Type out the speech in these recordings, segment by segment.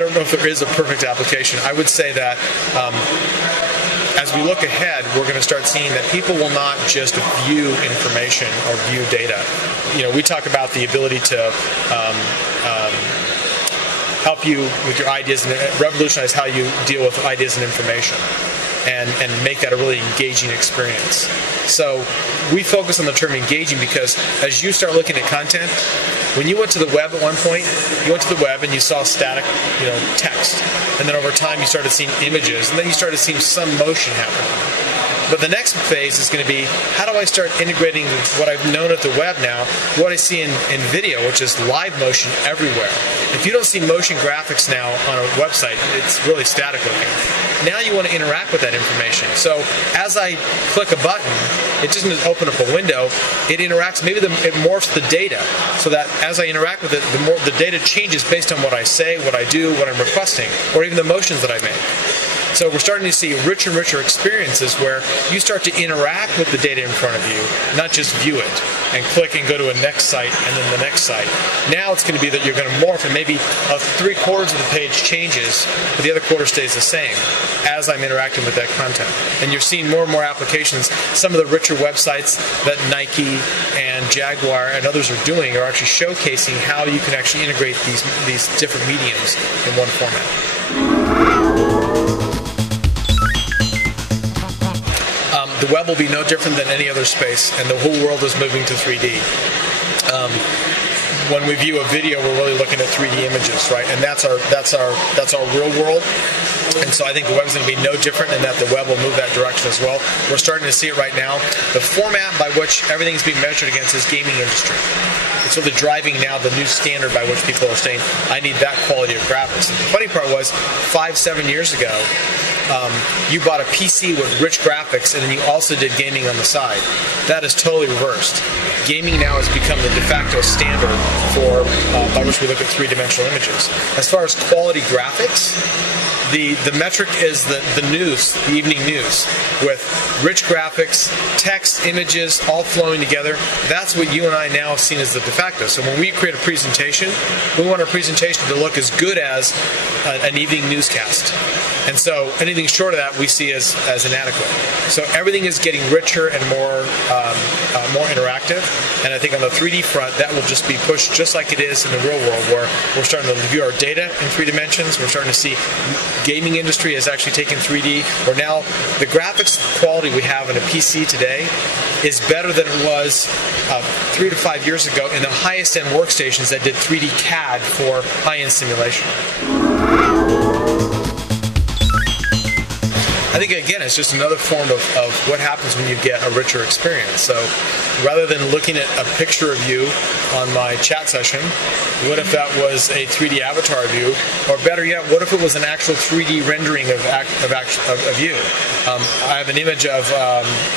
don't know if there is a perfect application. I would say that as we look ahead, we're going to start seeing that people will not just view information or view data. You know, we talk about the ability to help you with your ideas and revolutionize how you deal with ideas and information, and make that a really engaging experience. So we focus on the term engaging because as you start looking at content, when you went to the web at one point, you went to the web and you saw static, text, and then over time you started seeing images, and then you started seeing some motion happening. But the next phase is going to be, how do I start integrating what I've known at the web now, what I see in video, which is live motion everywhere. If you don't see motion graphics now on a website, it's really static looking. Now you want to interact with that information. So as I click a button, it doesn't just open up a window, it interacts, maybe it morphs the data, so that as I interact with it, the data changes based on what I say, what I do, what I'm requesting, or even the motions that I make. So we're starting to see richer and richer experiences where you start to interact with the data in front of you, not just view it and click and go to a next site and then the next site. Now it's going to be that you're going to morph and maybe 3/4 of the page changes, but the other quarter stays the same as I'm interacting with that content. And you're seeing more and more applications. Some of the richer websites that Nike and Jaguar and others are doing are actually showcasing how you can actually integrate these different mediums in one format. The web will be no different than any other space, and the whole world is moving to 3D. When we view a video, we're really looking at 3D images, right? And that's our real world. And so I think the web is going to be no different in that the web will move that direction as well. We're starting to see it right now. The format by which everything is being measured against is gaming industry. It's really driving now the new standard by which people are saying, I need that quality of graphics. And the funny part was, 5-7 years ago, you bought a PC with rich graphics and then you also did gaming on the side. That is totally reversed. Gaming now has become the de facto standard for by which we look at three-dimensional images. As far as quality graphics, the metric is the news, the evening news, with rich graphics, text, images, all flowing together. That's what you and I now have seen as the de facto. So when we create a presentation, we want our presentation to look as good as an evening newscast. And so anything short of that we see as inadequate. So everything is getting richer and more interactive. And I think on the 3D front, that will just be pushed just like it is in the real world, where we're starting to view our data in 3 dimensions. We're starting to see gaming industry is actually taking 3D, where now the graphics quality we have in a PC today is better than it was 3 to 5 years ago in the highest end workstations that did 3D CAD for high-end simulation. I think, again, it's just another form of what happens when you get a richer experience. So rather than looking at a picture of you on my chat session, what if that was a 3D avatar of you? Or better yet, what if it was an actual 3D rendering of you? I have an image of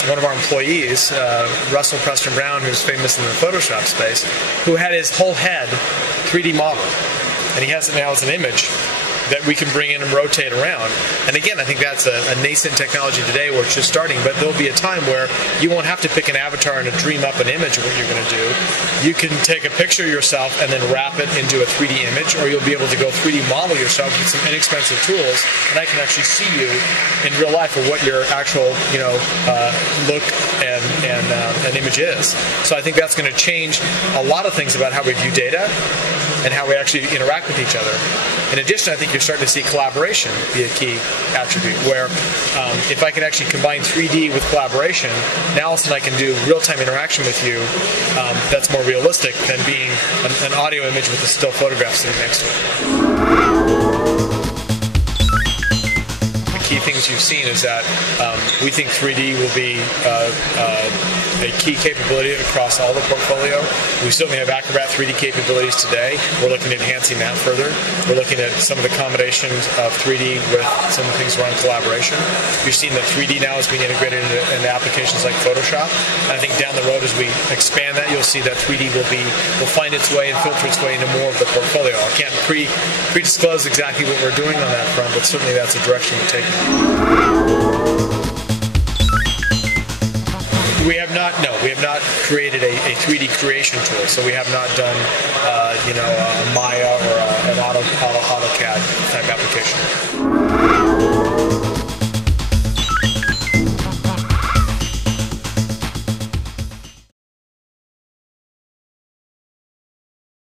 one of our employees, Russell Preston Brown, who's famous in the Photoshop space, who had his whole head 3D modeled. And he has it now as an image that we can bring in and rotate around. And again, I think that's a nascent technology today where it's just starting, but there'll be a time where you won't have to pick an avatar and to dream up an image of what you're going to do. You can take a picture of yourself and then wrap it into a 3D image, or you'll be able to go 3D model yourself with some inexpensive tools, and I can actually see you in real life of what your actual look and image is. So I think that's going to change a lot of things about how we view data and how we actually interact with each other. In addition, I think you're starting to see collaboration be a key attribute, where if I can actually combine 3D with collaboration, now all of a sudden I can do real-time interaction with you that's more realistic than being an audio image with a still photograph sitting next to it. Key things you've seen is that we think 3D will be a key capability across all the portfolio. We certainly have Acrobat 3D capabilities today. We're looking at enhancing that further. We're looking at some of the combinations of 3D with some of the things around collaboration. You've seen that 3D now is being integrated into applications like Photoshop. And I think down the road, as we expand that, you'll see that 3D will find its way and filter its way into more of the portfolio. I can't pre-disclose exactly what we're doing on that front, but certainly that's the direction we're taking. We have not. No, we have not created a 3D creation tool. So we have not done, a Maya or an AutoCAD type application.